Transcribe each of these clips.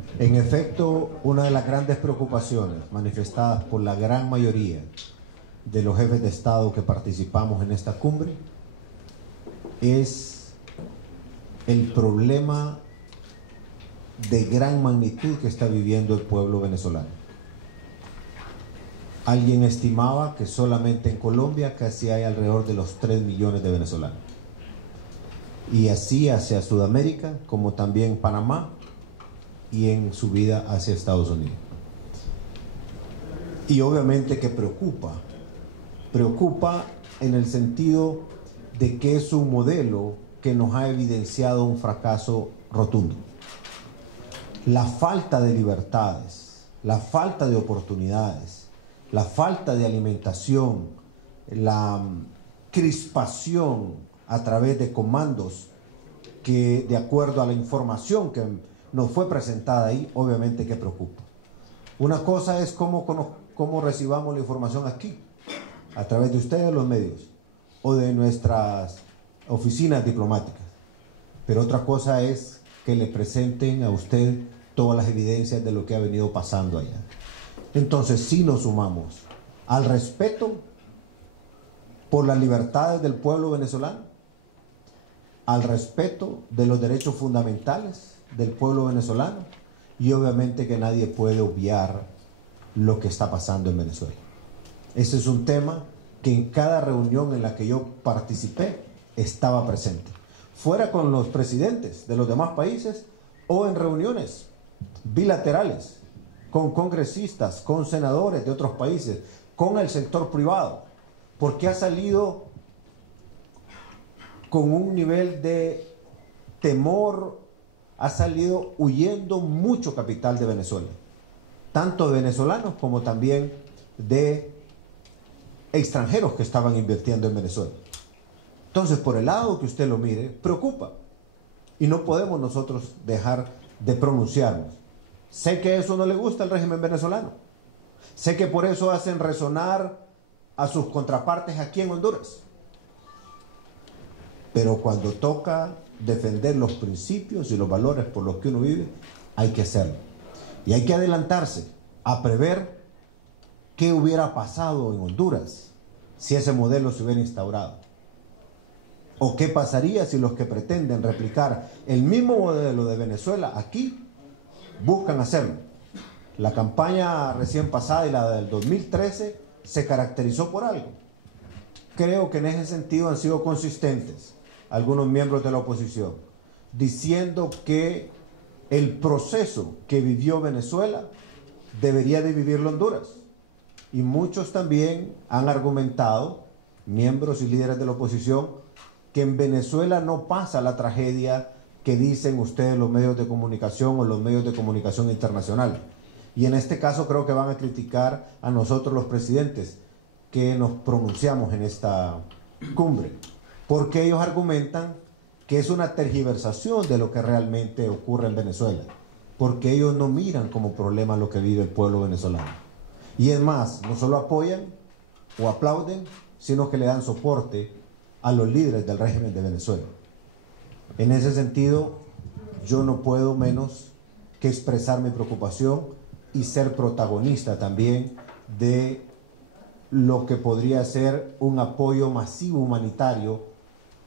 En efecto, una de las grandes preocupaciones manifestadas por la gran mayoría de los jefes de Estado que participamos en esta cumbre es el problema de gran magnitud que está viviendo el pueblo venezolano. Alguien estimaba que solamente en Colombia casi hay alrededor de los 3 millones de venezolanos. Y así hacia Sudamérica, como también Panamá, y en su vida hacia Estados Unidos. Y obviamente que preocupa en el sentido de que es un modelo que nos ha evidenciado un fracaso rotundo. La falta de libertades, la falta de oportunidades, la falta de alimentación, la crispación a través de comandos que, de acuerdo a la información que nos fue presentada ahí, obviamente que preocupa. Una cosa es cómo recibamos la información aquí, a través de ustedes, los medios, o de nuestras oficinas diplomáticas. Pero otra cosa es que le presenten a usted todas las evidencias de lo que ha venido pasando allá. Entonces sí nos sumamos al respeto por las libertades del pueblo venezolano, al respeto de los derechos fundamentales del pueblo venezolano, y obviamente que nadie puede obviar lo que está pasando en Venezuela. Ese es un tema que en cada reunión en la que yo participé estaba presente, fuera con los presidentes de los demás países o en reuniones bilaterales con congresistas, con senadores de otros países, con el sector privado, porque ha salido con un nivel de temor, ha salido huyendo mucho capital de Venezuela, tanto de venezolanos como también de extranjeros que estaban invirtiendo en Venezuela. Entonces, por el lado que usted lo mire, preocupa, y no podemos nosotros dejar de pronunciarnos. Sé que eso no le gusta al régimen venezolano, sé que por eso hacen resonar a sus contrapartes aquí en Honduras, pero cuando toca defender los principios y los valores por los que uno vive, hay que hacerlo. Y hay que adelantarse a prever qué hubiera pasado en Honduras si ese modelo se hubiera instaurado. O qué pasaría si los que pretenden replicar el mismo modelo de Venezuela aquí buscan hacerlo. La campaña recién pasada y la del 2013 se caracterizó por algo. Creo que en ese sentido han sido consistentes algunos miembros de la oposición, diciendo que el proceso que vivió Venezuela debería de vivirlo Honduras. Y muchos también han argumentado, miembros y líderes de la oposición, que en Venezuela no pasa la tragedia que dicen ustedes los medios de comunicación o los medios de comunicación internacional. Y en este caso creo que van a criticar a nosotros los presidentes que nos pronunciamos en esta cumbre, porque ellos argumentan que es una tergiversación de lo que realmente ocurre en Venezuela, porque ellos no miran como problema lo que vive el pueblo venezolano. Y es más, no solo apoyan o aplauden, sino que le dan soporte a los líderes del régimen de Venezuela. En ese sentido, yo no puedo menos que expresar mi preocupación y ser protagonista también de lo que podría ser un apoyo masivo humanitario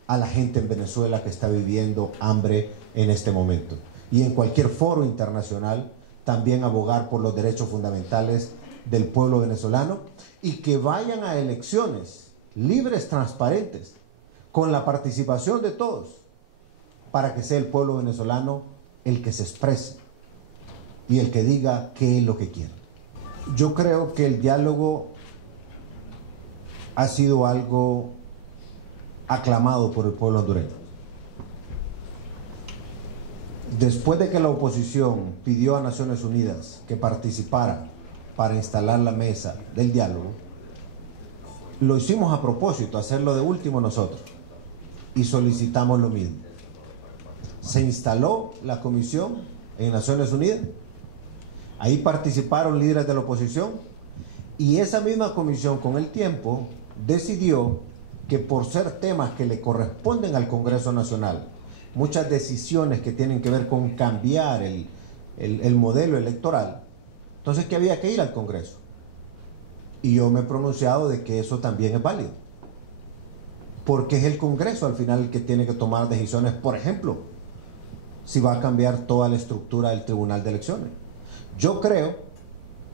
a la gente en Venezuela que está viviendo hambre en este momento. Y en cualquier foro internacional también abogar por los derechos fundamentales del pueblo venezolano y que vayan a elecciones libres, transparentes, con la participación de todos, para que sea el pueblo venezolano el que se exprese y el que diga qué es lo que quiere. Yo creo que el diálogo ha sido algo aclamado por el pueblo hondureño. Después de que la oposición pidió a Naciones Unidas que participara para instalar la mesa del diálogo, lo hicimos a propósito, hacerlo de último nosotros, y solicitamos lo mismo. Se instaló la comisión en Naciones Unidas, ahí participaron líderes de la oposición, y esa misma comisión con el tiempo decidió que por ser temas que le corresponden al Congreso Nacional, muchas decisiones que tienen que ver con cambiar el modelo electoral, entonces que había que ir al Congreso. Y yo me he pronunciado de que eso también es válido, porque es el Congreso al final el que tiene que tomar decisiones, por ejemplo, si va a cambiar toda la estructura del Tribunal de Elecciones. Yo creo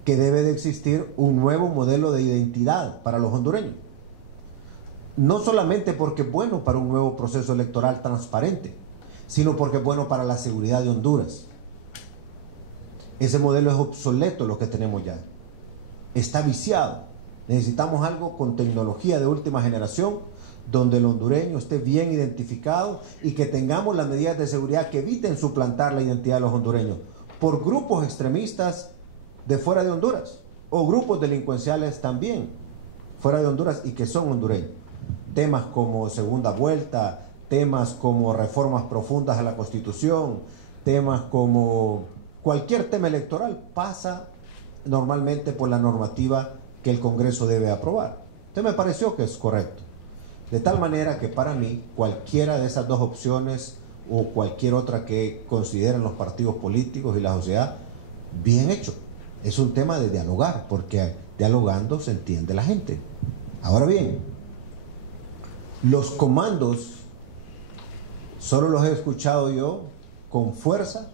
que debe de existir un nuevo modelo de identidad para los hondureños, no solamente porque es bueno para un nuevo proceso electoral transparente, sino porque es bueno para la seguridad de Honduras. Ese modelo es obsoleto, lo que tenemos ya. Está viciado. Necesitamos algo con tecnología de última generación, donde el hondureño esté bien identificado y que tengamos las medidas de seguridad que eviten suplantar la identidad de los hondureños por grupos extremistas de fuera de Honduras o grupos delincuenciales también fuera de Honduras y que son hondureños. Temas como segunda vuelta, temas como reformas profundas a la Constitución, temas como cualquier tema electoral pasa normalmente por la normativa que el Congreso debe aprobar. Entonces me pareció que es correcto. De tal manera que para mí cualquiera de esas dos opciones o cualquier otra que consideren los partidos políticos y la sociedad, bien hecho. Es un tema de dialogar, porque dialogando se entiende la gente. Ahora bien, los comandos solo los he escuchado yo con fuerza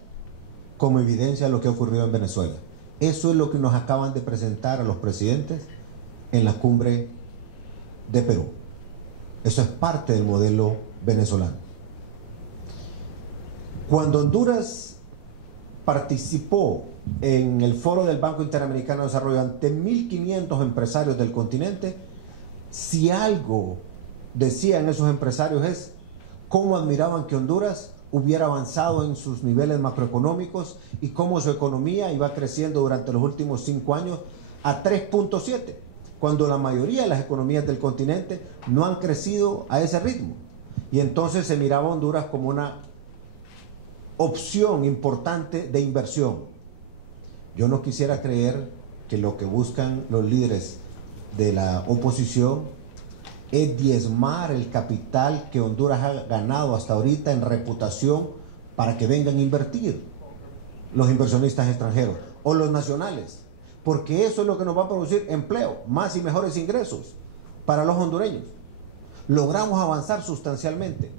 como evidencia de lo que ha ocurrido en Venezuela. Eso es lo que nos acaban de presentar a los presidentes en la cumbre de Perú. Eso es parte del modelo venezolano. Cuando Honduras participó en el foro del Banco Interamericano de Desarrollo ante 1.500 empresarios del continente, si algo decían esos empresarios es cómo admiraban que Honduras hubiera avanzado en sus niveles macroeconómicos y cómo su economía iba creciendo durante los últimos 5 años a 3.7, cuando la mayoría de las economías del continente no han crecido a ese ritmo. Y entonces se miraba a Honduras como una opción importante de inversión. Yo no quisiera creer que lo que buscan los líderes de la oposición es diezmar el capital que Honduras ha ganado hasta ahorita en reputación para que vengan a invertir los inversionistas extranjeros o los nacionales, porque eso es lo que nos va a producir empleo, más y mejores ingresos para los hondureños. Logramos avanzar sustancialmente,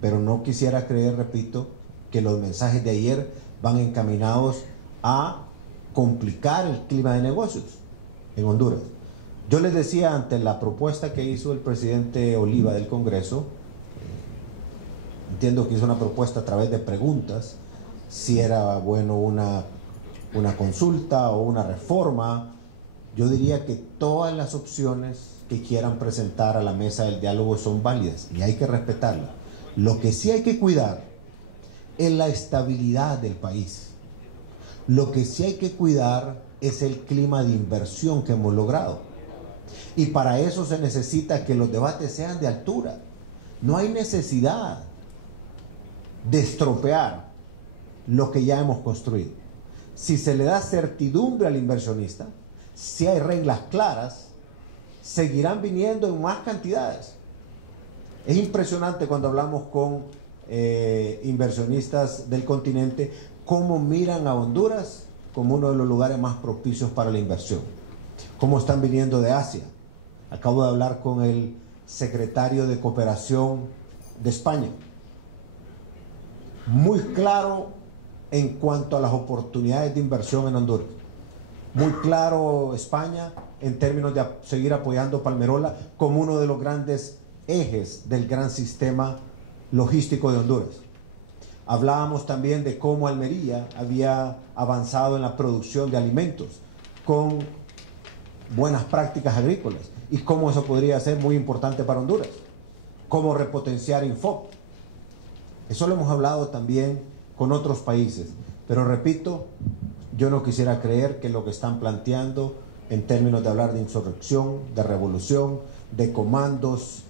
pero no quisiera creer, repito, que los mensajes de ayer van encaminados a complicar el clima de negocios en Honduras. Yo les decía ante la propuesta que hizo el presidente Oliva del Congreso, entiendo que hizo una propuesta a través de preguntas, si era bueno una consulta o una reforma. Yo diría que todas las opciones que quieran presentar a la mesa del diálogo son válidas y hay que respetarlas. Lo que sí hay que cuidar es la estabilidad del país. Lo que sí hay que cuidar es el clima de inversión que hemos logrado. Y para eso se necesita que los debates sean de altura. No hay necesidad de estropear lo que ya hemos construido. Si se le da certidumbre al inversionista, si hay reglas claras, seguirán viniendo en más cantidades. Es impresionante cuando hablamos con inversionistas del continente, cómo miran a Honduras como uno de los lugares más propicios para la inversión. Cómo están viniendo de Asia. Acabo de hablar con el secretario de Cooperación de España. Muy claro en cuanto a las oportunidades de inversión en Honduras. Muy claro España en términos de seguir apoyando Palmerola como uno de los grandes ejes del gran sistema logístico de Honduras. Hablábamos también de cómo Almería había avanzado en la producción de alimentos con buenas prácticas agrícolas y cómo eso podría ser muy importante para Honduras. Cómo repotenciar Infop. Eso lo hemos hablado también con otros países. Pero repito, yo no quisiera creer que lo que están planteando en términos de hablar de insurrección, de revolución, de comandos,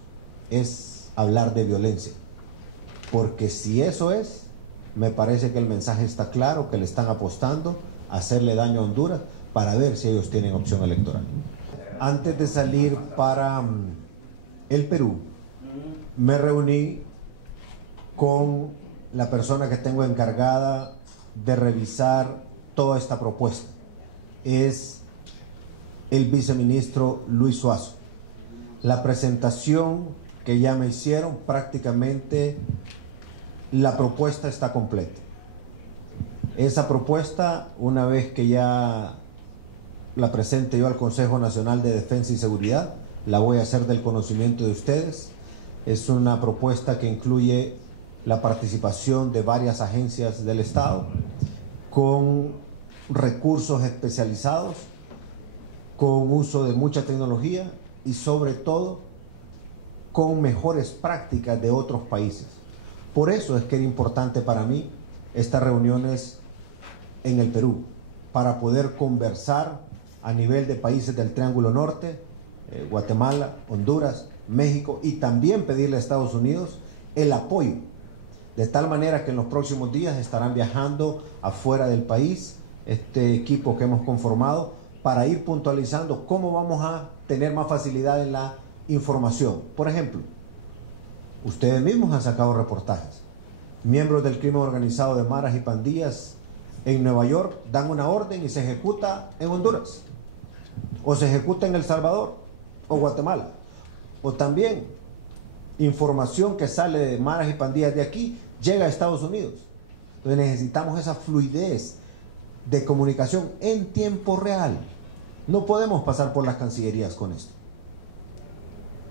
es hablar de violencia. Porque si eso es, me parece que el mensaje está claro, que le están apostando a hacerle daño a Honduras para ver si ellos tienen opción electoral. Antes de salir para el Perú, me reuní con la persona que tengo encargada de revisar toda esta propuesta es el viceministro Luis Suazo. La presentación que ya me hicieron, prácticamente la propuesta está completa. Esa propuesta, una vez que ya la presente yo al Consejo Nacional de Defensa y Seguridad, la voy a hacer del conocimiento de ustedes. Es una propuesta que incluye la participación de varias agencias del Estado con recursos especializados, con uso de mucha tecnología y sobre todo con mejores prácticas de otros países. Por eso es que era importante para mí estas reuniones en el Perú, para poder conversar a nivel de países del Triángulo Norte, Guatemala, Honduras, México, y también pedirle a Estados Unidos el apoyo, de tal manera que en los próximos días estarán viajando afuera del país este equipo que hemos conformado para ir puntualizando cómo vamos a tener más facilidad en la información. Por ejemplo, ustedes mismos han sacado reportajes. Miembros del crimen organizado de maras y pandillas en Nueva York dan una orden y se ejecuta en Honduras, o se ejecuta en El Salvador o Guatemala. O también información que sale de maras y pandillas de aquí llega a Estados Unidos. Entonces necesitamos esa fluidez de comunicación en tiempo real. No podemos pasar por las cancillerías con esto.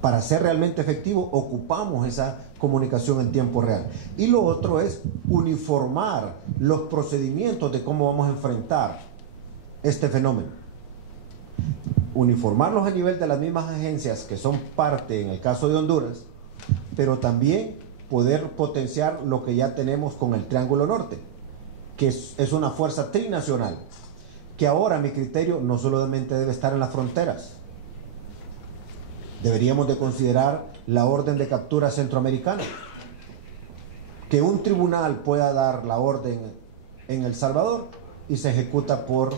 Para ser realmente efectivo, ocupamos esa comunicación en tiempo real. Y lo otro es uniformar los procedimientos de cómo vamos a enfrentar este fenómeno. Uniformarlos a nivel de las mismas agencias que son parte en el caso de Honduras, pero también poder potenciar lo que ya tenemos con el Triángulo Norte, que es una fuerza trinacional, que ahora, a mi criterio, no solamente debe estar en las fronteras. Deberíamos de considerar la orden de captura centroamericana, que un tribunal pueda dar la orden en El Salvador y se ejecuta por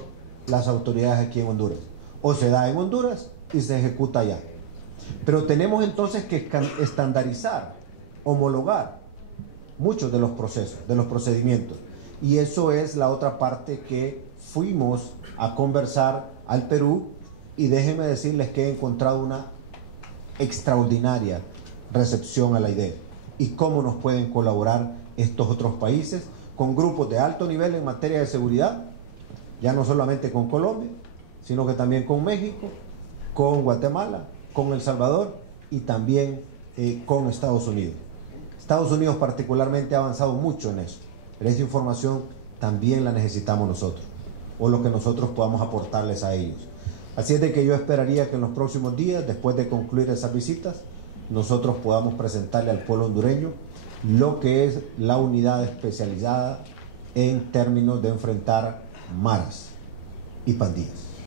las autoridades aquí en Honduras, o se da en Honduras y se ejecuta allá. Pero tenemos entonces que estandarizar, homologar muchos de los procesos, de los procedimientos, y eso es la otra parte que fuimos a conversar al Perú, y déjenme decirles que he encontrado una extraordinaria recepción a la idea y cómo nos pueden colaborar estos otros países con grupos de alto nivel en materia de seguridad, ya no solamente con Colombia, sino que también con México, con Guatemala, con El Salvador y también con Estados Unidos. Estados Unidos particularmente ha avanzado mucho en eso, pero esa información también la necesitamos nosotros, o lo que nosotros podamos aportarles a ellos. Así es de que yo esperaría que en los próximos días, después de concluir esas visitas, nosotros podamos presentarle al pueblo hondureño lo que es la unidad especializada en términos de enfrentar maras y pandillas.